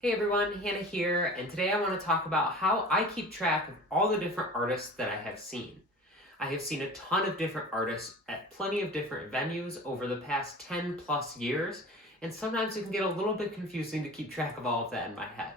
Hey everyone, Hannah here, and today I want to talk about how I keep track of all the different artists that I have seen. I have seen a ton of different artists at plenty of different venues over the past 10 plus years, and sometimes it can get a little bit confusing to keep track of all of that in my head.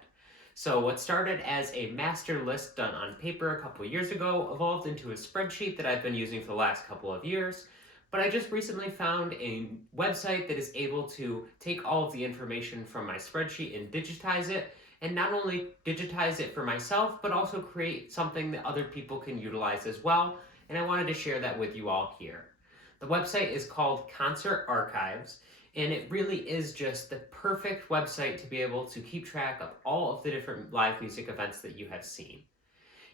So, what started as a master list done on paper a couple years ago evolved into a spreadsheet that I've been using for the last couple of years. But I just recently found a website that is able to take all of the information from my spreadsheet and digitize it, and not only digitize it for myself, but also create something that other people can utilize as well. And I wanted to share that with you all here. The website is called Concert Archives, and it really is just the perfect website to be able to keep track of all of the different live music events that you have seen.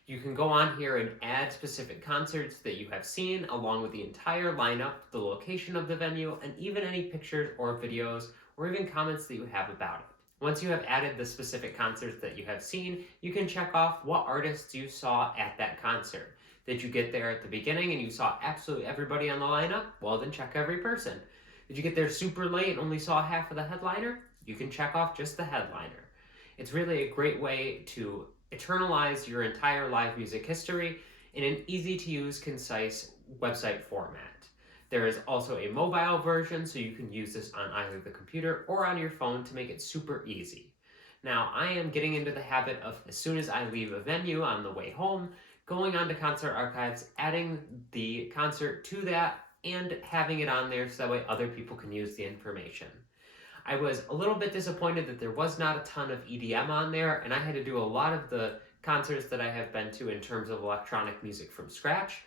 You can go on here and add specific concerts that you have seen, along with the entire lineup, the location of the venue, and even any pictures or videos, or even comments that you have about it. Once you have added the specific concerts that you have seen, you can check off what artists you saw at that concert. Did you get there at the beginning and you saw absolutely everybody on the lineup? Well, then check every person. Did you get there super late and only saw half of the headliner? You can check off just the headliner. It's really a great way to eternalize your entire live music history in an easy to use, concise website format. There is also a mobile version, so you can use this on either the computer or on your phone to make it super easy. Now, I am getting into the habit of, as soon as I leave a venue on the way home, going on to Concert Archives, adding the concert to that, and having it on there so that way other people can use the information. I was a little bit disappointed that there was not a ton of EDM on there, and I had to do a lot of the concerts that I have been to in terms of electronic music from scratch,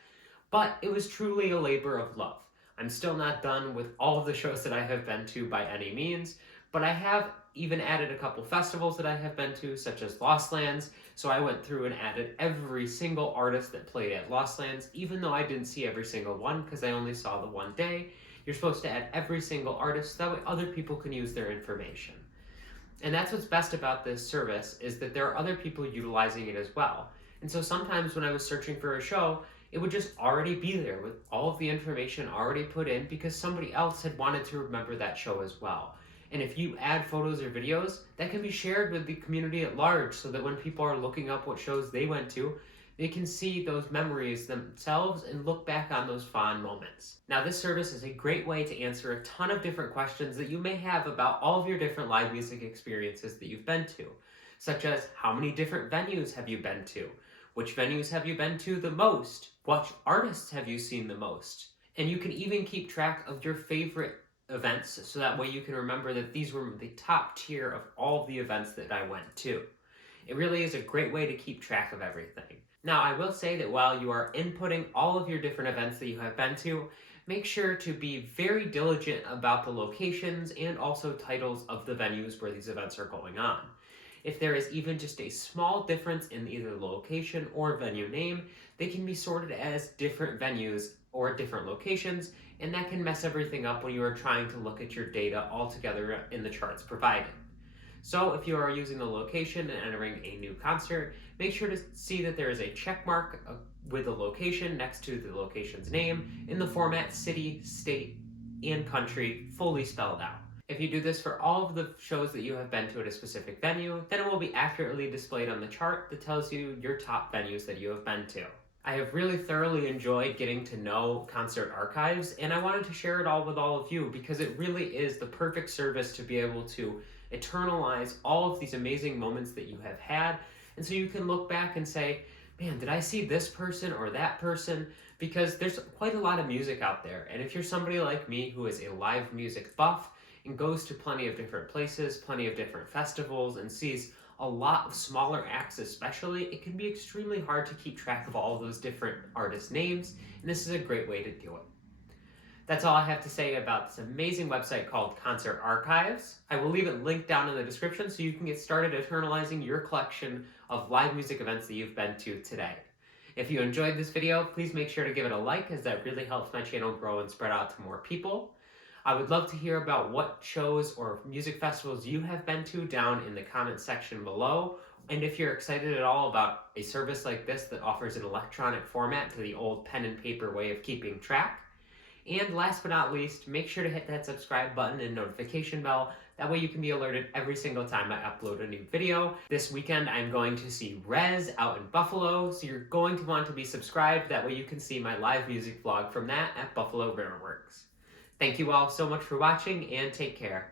but it was truly a labor of love. I'm still not done with all of the shows that I have been to by any means, but I have even added a couple festivals that I have been to, such as Lost Lands, so I went through and added every single artist that played at Lost Lands, even though I didn't see every single one because I only saw the one day. You're supposed to add every single artist, so that way other people can use their information. And that's what's best about this service, is that there are other people utilizing it as well. And so sometimes when I was searching for a show, it would just already be there with all of the information already put in because somebody else had wanted to remember that show as well. And if you add photos or videos, that can be shared with the community at large so that when people are looking up what shows they went to, they can see those memories themselves and look back on those fond moments. Now, this service is a great way to answer a ton of different questions that you may have about all of your different live music experiences that you've been to, such as how many different venues have you been to? Which venues have you been to the most? What artists have you seen the most? And you can even keep track of your favorite events so that way you can remember that these were the top tier of all of the events that I went to. It really is a great way to keep track of everything. Now, I will say that while you are inputting all of your different events that you have been to, make sure to be very diligent about the locations and also titles of the venues where these events are going on. If there is even just a small difference in either location or venue name, they can be sorted as different venues or different locations, and that can mess everything up when you are trying to look at your data all together in the charts provided. So if you are using the location and entering a new concert, make sure to see that there is a check mark with the location next to the location's name in the format city, state, and country fully spelled out. If you do this for all of the shows that you have been to at a specific venue, then it will be accurately displayed on the chart that tells you your top venues that you have been to. I have really thoroughly enjoyed getting to know Concert Archives, and I wanted to share it all with all of you because it really is the perfect service to be able to eternalize all of these amazing moments that you have had. And so you can look back and say, man, did I see this person or that person? Because there's quite a lot of music out there. And if you're somebody like me who is a live music buff and goes to plenty of different places, plenty of different festivals, and sees a lot of smaller acts especially, it can be extremely hard to keep track of all of those different artist names, and this is a great way to do it. That's all I have to say about this amazing website called Concert Archives. I will leave it linked down in the description so you can get started eternalizing your collection of live music events that you've been to today. If you enjoyed this video, please make sure to give it a like, as that really helps my channel grow and spread out to more people. I would love to hear about what shows or music festivals you have been to down in the comment section below. And if you're excited at all about a service like this that offers an electronic format to the old pen and paper way of keeping track. And last but not least, make sure to hit that subscribe button and notification bell. That way you can be alerted every single time I upload a new video. This weekend I'm going to see Rezz out in Buffalo, so you're going to want to be subscribed. That way you can see my live music vlog from that at Buffalo Riverworks. Thank you all so much for watching, and take care.